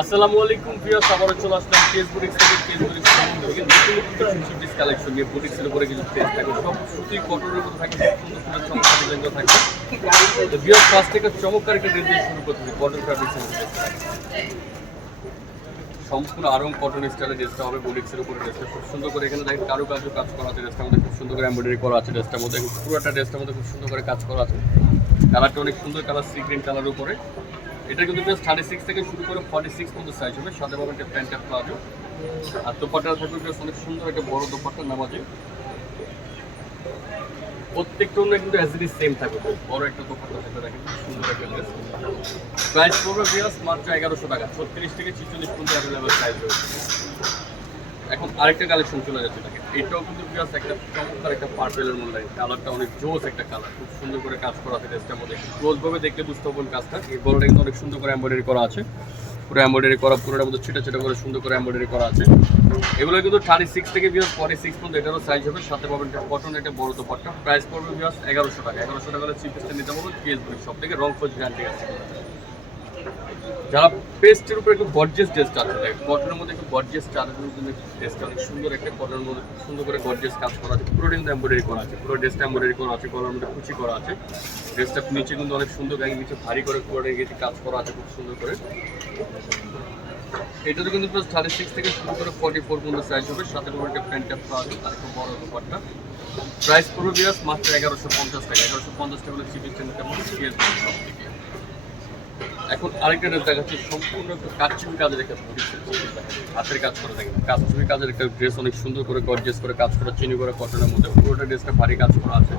আসসালামু আলাইকুম প্রিয় আবারও চলে আসলাম থেকে। থেকে নতুন সুটিস কালেকশন নিয়ে বুটিক্সের উপরে কিছু টেস্ট থাকবে। সব সুতি কটনের উপর থাকে সুন্দর সুন্দর ডিজাইন তো বিয়ার ফার্স্ট থেকে চমৎকার একটা ডিজাইন শুরু করতে হবে কটন ফ্যাব্রিক্সের মধ্যে সম্পূর্ণ আরং কটন স্টাইলের ড্রেসটা হবে বুটিক্সের উপরে ড্রেসটা খুব সুন্দর করে এখানে দেখেন কারও কাজও কাজ করা আছে ড্রেসটার মধ্যে, খুব সুন্দর করে এমব্রয়ডারি করা আছে ড্রেসটার মধ্যে। পুরোটা ড্রেসটার মধ্যে খুব সুন্দর করে কাজ করা আছে। কালারটা অনেক সুন্দর কালার সি গ্রিন কালার উপরে। এটা কিন্তু জাস্ট থার্টি সিক্স থেকে শুরু করে ফর্টি সিক্স পর্যন্ত সাইজ হবে। সাথে পাবেন একটা প্যান্ট প্লাজো আর দোপাটা থাকবে জাস্ট অনেক সুন্দর একটা বড় দোপাট্টা নামাজে। প্রত্যেকটা অন্য কিন্তু অ্যাজ ইট সেম থাকবে। বড় একটা দোপাটা থাকবে দেখেন সুন্দর একটা ড্রেস প্রাইস পড়বে বিয়াস মাত্র এগারোশো টাকা। ছত্রিশ থেকে ছিচল্লিশ পর্যন্ত অ্যাভেলেবেল সাইজ রয়েছে। এখন আরেকটা কালেকশন চলে যাচ্ছে দেখেন। এটাও কিন্তু বিয়াস একটা চমৎকার একটা পার্পেলের মধ্যে কালারটা অনেক জোস একটা কালার খুব সুন্দর করে কাজ করা আছে ড্রেসটার মধ্যে। ক্লোজ ভাবে দেখলে বুঝতে কাজটা। এই বড়টা কিন্তু অনেক সুন্দর করে এমব্রয়ডারি করা আছে। পুরো এমব্রয়ডারি করা, পুরোটার মধ্যে ছোটো ছোটো করে সুন্দর করে এমব্রয়ডারি করা আছে। এগুলো কিন্তু থার্টি সিক্স থেকে বিয়াস ফর্টি সিক্স পর্যন্ত এটারও সাইজ হবে। সাথে পাবেন কটন একটা বড় দোপাট্টা। প্রাইস পড়বে বিয়াস এগারোশো টাকা। এগারোশো টাকা চিপেস্টটা নিতে পারবেন। কেস বই সব থেকে রং খোঁজ গ্যারান্টি আছে যারা পেস্টের উপরে একটু গর্জিয়াস ড্রেসটা আছে দেখ কটনের মধ্যে একটু গর্জিয়াস চাদরের জন্য অনেক সুন্দর একটা কটনের মধ্যে সুন্দর করে গর্জিয়াস কাজ করা আছে। পুরো কিন্তু এমব্রয়ডারি করা আছে, পুরো ড্রেসটা এমব্রয়ডারি করা আছে, গলার মধ্যে কুচি করা আছে। ড্রেসটা নিচে কিন্তু অনেক সুন্দর গায়ে নিচে ভারী করে করে গেছে কাজ করা আছে, খুব সুন্দর করে। এটাতে কিন্তু প্লাস থার্টি সিক্স থেকে শুরু করে ফর্টি ফোর পর্যন্ত সাইজ হবে। সাথে করে একটা প্যান্ট ক্যাপ পাওয়া যাবে তার খুব বড় ব্যাপারটা প্রাইস পড়বে বিরাজ মাত্র এগারোশো পঞ্চাশ টাকা। এগারোশো পঞ্চাশ টাকা হলে চেন কেমন এখন আরেকটা ড্রেস দেখাচ্ছি, সম্পূর্ণ একটু কাটচুপি কাজের একটা হাতের কাজ করে দেখেন কাটচুপি কাজের একটা ড্রেস অনেক সুন্দর করে গর্জিয়াস করে কাজ করা, চিনি করে কটনের মধ্যে পুরোটা ড্রেসটা ভারী কাজ করা আছে।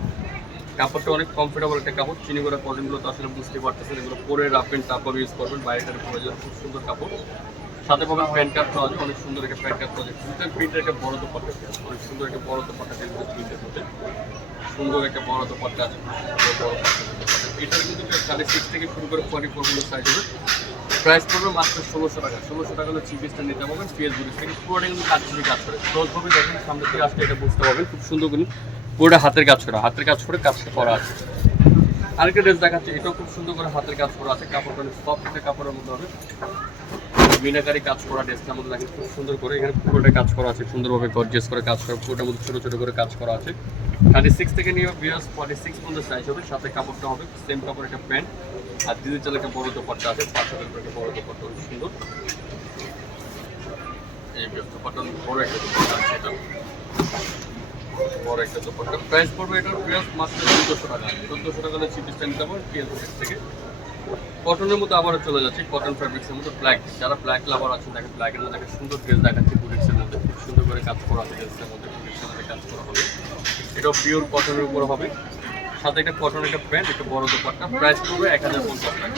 কাপড়টা অনেক কমফোর্টেবল একটা কাপড়, চিনি করে কটনগুলো তো আসলে বুঝতে পারতেছেন, এগুলো পরে রাখবেন, তারপর ইউজ করবেন। বাইরেটার পরে যাবে, খুব সুন্দর কাপড়। সাথে পাবেন প্যান্ট কাপ পাওয়া যায় অনেক সুন্দর একটা প্যান্ট কার্ড পাওয়া যায় দুটার প্রিন্টের একটা বড় দোপাট্টা আছে, অনেক সুন্দর একটা বড় দোপাট্টা প্রিন্টের মধ্যে। সুন্দর একটা বড় দোপাট্টা আছে বড় দোপাট্টা। এটার কিন্তু সাড়ে সিক্স থেকে শুরু করে ফোয়ারি ফোরগুলো সাইজ হবে। প্রাইস পড়বে মাত্র ষোলোশো টাকা। ষোলোশো টাকা হলে চিপিসটা নিতে পারবেন পিএস বুড়ির থেকে। পুরোটা কিন্তু কাজ করে কাজ করে। ক্লোজভাবে দেখেন, সামনে থেকে আসলে এটা বুঝতে পারবেন খুব সুন্দর করে পুরোটা হাতের কাজ করা। হাতের কাজ করে কাজটা করা আছে। আরেকটা ড্রেস দেখাচ্ছে, এটাও খুব সুন্দর করে হাতের কাজ করা আছে। কাপড় অনেক সফট একটা কাপড়ের মধ্যে হবে। মিনাকারি কাজ করা ড্রেসটার মধ্যে দেখেন খুব সুন্দর করে এখানে পুরোটা কাজ করা আছে, সুন্দরভাবে গর্জিয়াস করে কাজ করা, পুরোটার মধ্যে ছোটো ছোটো করে কাজ করা আছে। থার্টি সিক্স থেকে নিয়ে বিয়ার্স ফর্টি সিক্স পর্যন্ত সাইজ হবে, সাথে কাপড়টা হবে সেম কাপড়, একটা প্যান্ট আর ডিজিটাল একটা বড় দোপাট্টা আছে পাঁচশোটার উপরে একটা বড় দোপাট্টা অনেক সুন্দর। এই দোপাট্টা, বড় একটা দোপাট্টা আছে এটা। বড় একটা দোপাট্টা। প্রাইস পড়বে এটার বিয়ার্স মাত্র চোদ্দোশো টাকা। চোদ্দোশো টাকা হলে পিএস থেকে। কটনের মধ্যে আবারও চলে যাচ্ছে কটন ফ্যাব্রিক্সের মধ্যে ব্ল্যাক যারা ব্ল্যাক লাভার আছেন দেখেন ব্ল্যাকের মধ্যে সুন্দর ড্রেস দেখাচ্ছে বুটিক্সের মধ্যে। খুব সুন্দর করে কাজ করা আছে ড্রেসের মধ্যে মধ্যে কাজ করা হবে। এটাও পিওর কটনের উপর হবে। সাথে একটা কটন একটা প্যান্ট একটা বড় দোপাট্টা। প্রাইস পড়বে এক হাজার পঞ্চাশ টাকা।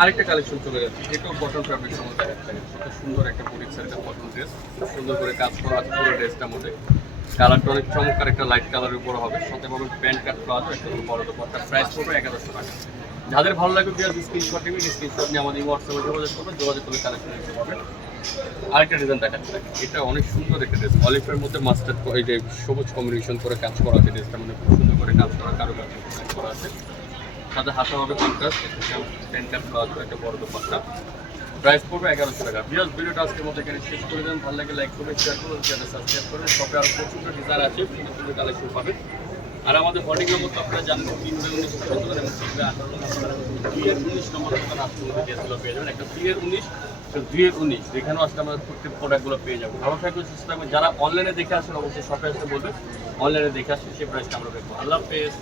আরেকটা কালেকশন চলে যাচ্ছে, এটাও কটন ফ্যাব্রিক্সের মধ্যে। দেখাচ্ছে খুব সুন্দর একটা বুটিক্সের একটা কটন ড্রেস সুন্দর করে কাজ করা আছে পুরো ড্রেসটার মধ্যে। কালারটা অনেক চমৎকার, একটা লাইট কালারের উপর হবে। সাথে পাবেন প্যান্ট কাট প্লাজো একটা বড় দোপাট্টা প্রাইস পড়বে এগারোশো টাকা। যাদের ভালো লাগবে বিয়ার স্ক্রিনশট নেবেন স্ক্রিনশট নিয়ে আমাদের হোয়াটসঅ্যাপে যোগাযোগ করবেন, যোগাযোগ করে কালেকশন নিতে পারবেন। আরেকটা ডিজাইন দেখাচ্ছি। এটা অনেক সুন্দর একটা ড্রেস অলিভের মধ্যে মাস্টার্ড এই যে সবুজ কম্বিনেশন করে কাজ করা আছে ড্রেসটার মধ্যে খুব সুন্দর করে কাজ করা কারও কাজ করা আছে। সাথে হাতে হবে কন্ট্রাস্ট প্যান্ট কাট একটা বড় দোপাট্টা। প্রাইস পড়বে এগারোশো টাকা। বিয়ার ভিডিওটা আজকের মধ্যে এখানে শেষ করে দেন। ভালো লাগে লাইক করবেন শেয়ার করবেন চ্যানেল সাবস্ক্রাইব করবেন। শপে আরও প্রচুর ডিজাইন আছে সুন্দর কালেকশন পাবেন। আর আমাদের হোর্ডিং নম্বর তো আপনারা জানেন তিনশো উনিশ সতেরো এবং তিনশো আঠারো নম্বর উনিশ নম্বর দোকান আসতে পেয়ে যাবেন। একটা দুই এর উনিশ দুই এর উনিশ। এখানেও আসলে আমাদের প্রত্যেক প্রোডাক্টগুলো পেয়ে যাব। ভালো থাকবে সুস্থ থাকবে যারা অনলাইনে দেখে আসেন, অবশ্যই শপে আসতে বলবে অনলাইনে দেখে আসলে সেই প্রাইসটা আমরা দেখব আল্লাহ হাফেজ।